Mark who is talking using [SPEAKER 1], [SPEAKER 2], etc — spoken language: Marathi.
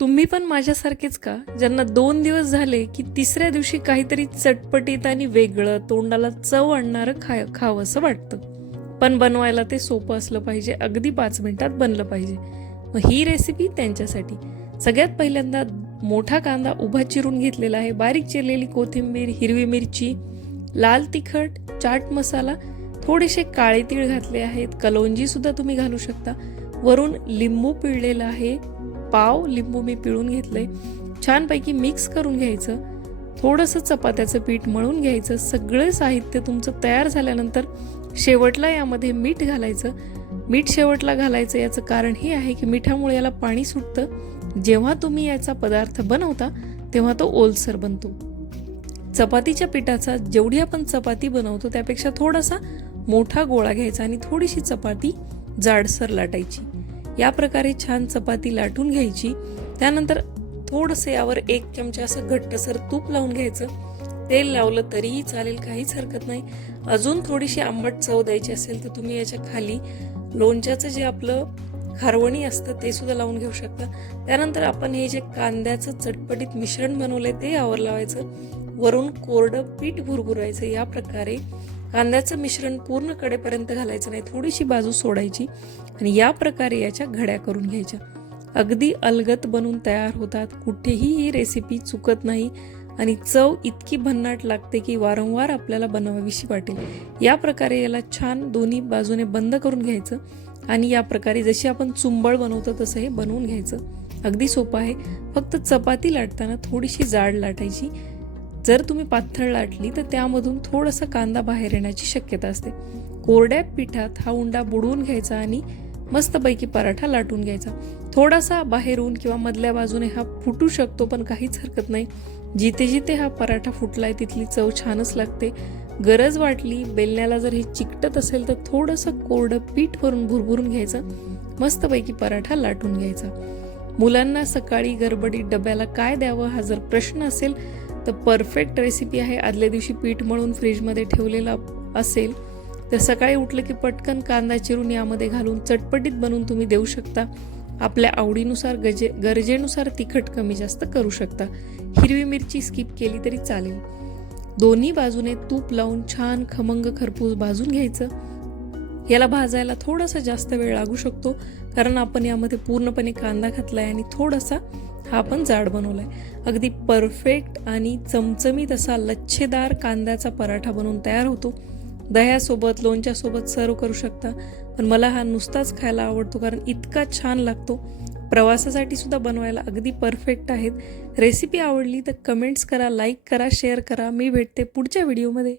[SPEAKER 1] तुम्ही पण माझ्यासारखेच का? ज्यांना दोन दिवस झाले की तिसऱ्या दिवशी काहीतरी चटपटीत आणि वेगळं तोंडाला चव आणणारं खाय खावं असं वाटतं. पण बनवायला ते सोपं असलं पाहिजे अगदी पाच मिनिटात बनलं पाहिजे. मग ही रेसिपी त्यांच्यासाठी. सगळ्यात पहिल्यांदा मोठा कांदा उभा चिरून घेतलेला आहे. बारीक चिरलेली कोथिंबीर हिरवी मिरची लाल तिखट चाट मसाला थोडेसे काळे तीळ घातले आहेत. कलोंजी सुद्धा तुम्ही घालू शकता. वरून लिंबू पिळलेलं आहे. पाव लिंबू मी पिळून घेतलंय. छानपैकी मिक्स करून घ्यायचं. थोडंसं चपात्याचं पीठ मळून घ्यायचं. सगळं साहित्य तुमचं तयार झाल्यानंतर शेवटला यामध्ये मीठ घालायचं. मीठ शेवटला घालायचं याचं कारण हे आहे की मिठामुळे याला पाणी सुटतं. जेव्हा तुम्ही याचा पदार्थ बनवता तेव्हा तो ओलसर बनतो. चपातीच्या पिठाचा जेवढी आपण चपाती बनवतो त्यापेक्षा थोडासा मोठा गोळा घ्यायचा आणि थोडीशी चपाती जाडसर लाटायची. या प्रकारे छान चपाती लाटून घ्यायची. त्यानंतर थोडंसं यावर एक चमचा असं घट्टसर तूप लावून घ्यायचं. तेल लावलं तरीही चालेल काहीच हरकत नाही. अजून थोडीशी आंबट चव द्यायची असेल तर तुम्ही याच्या खाली लोणच्याचं जे आपलं खारवणी असतं ते सुद्धा लावून घेऊ शकता. त्यानंतर आपण हे जे कांद्याचं चटपटीत मिश्रण बनवलंय ते यावर लावायचं. वरून कोरडं पीठ भुरभुरायचं या प्रकारे. कांद्याचं मिश्रण पूर्ण कडेपर्यंत घालायचं नाही थोडीशी बाजू सोडायची आणि या प्रकारे याच्या घड्या करून घ्यायच्या. अगदी अलगत बनून तयार होतात कुठेही ही रेसिपी चुकत नाही आणि चव इतकी भन्नाट लागते की वारंवार आपल्याला बनवावीशी वाटेल. या प्रकारे याला छान दोन्ही बाजूने बंद करून घ्यायचं आणि या प्रकारे जशी आपण चुंबळ बनवतो तसं हे बनवून घ्यायचं. अगदी सोपं आहे. फक्त चपाती लाटताना थोडीशी जाड लाटायची जर तुम्ही पातळ लाटली तर त्यामधून थोडासा कांदा बाहेर येण्याची शक्यता असते. कोरड्या पिठात हा उंडा बुडवून घ्यायचा आणि मस्तपैकी पराठा लाटून घ्यायचा. थोडासा बाहेरून किंवा मधल्या बाजूने हा फुटू शकतो पण काहीच हरकत नाही. जिथे जिथे हा पराठा फुटलाय तिथली चव छानच लागते. गरज वाटली बेलण्याला जर हे चिकटत असेल तर थोडंसं कोरडं पीठ वरून भुरभुरून घ्यायचं. मस्तपैकी पराठा लाटून घ्यायचा. मुलांना सकाळी गडबडीत डब्याला काय द्यावं हा जर प्रश्न असेल तर परफेक्ट रेसिपी आहे. आदल्या दिवशी पीठ मळून फ्रीजमध्ये ठेवलेला असेल तर सकाळी उठलं की पटकन कांदा चिरून यामध्ये घालून चटपटीत बनवून तुम्ही देऊ शकता. आपल्या आवडीनुसार गजे गरजेनुसार तिखट कमी जास्त करू शकता. हिरवी मिरची स्किप केली तरी चालेल. दोन्ही बाजूने तूप लावून छान खमंग खरपूस भाजून घ्यायचं. याला भाजायला थोडासा जास्त वेळ लागू शकतो कारण आपण यामध्ये पूर्णपणे कांदा घातलाय आणि थोडासा हा आपण जाड बनवलाय. अगदी परफेक्ट आणि चमचमीत असा लच्छेदार कांद्याचा पराठा बनवून तयार होतो. दह्यासोबत लोणच्यासोबत सर्व करू शकता पण मला हा नुसताच खायला आवडतो कारण इतका छान लागतो. प्रवासासाठी सुद्धा बनवायला अगदी परफेक्ट आहेत. रेसिपी आवडली तर कमेंट्स करा लाईक करा शेअर करा. मी भेटते पुढच्या व्हिडिओमध्ये.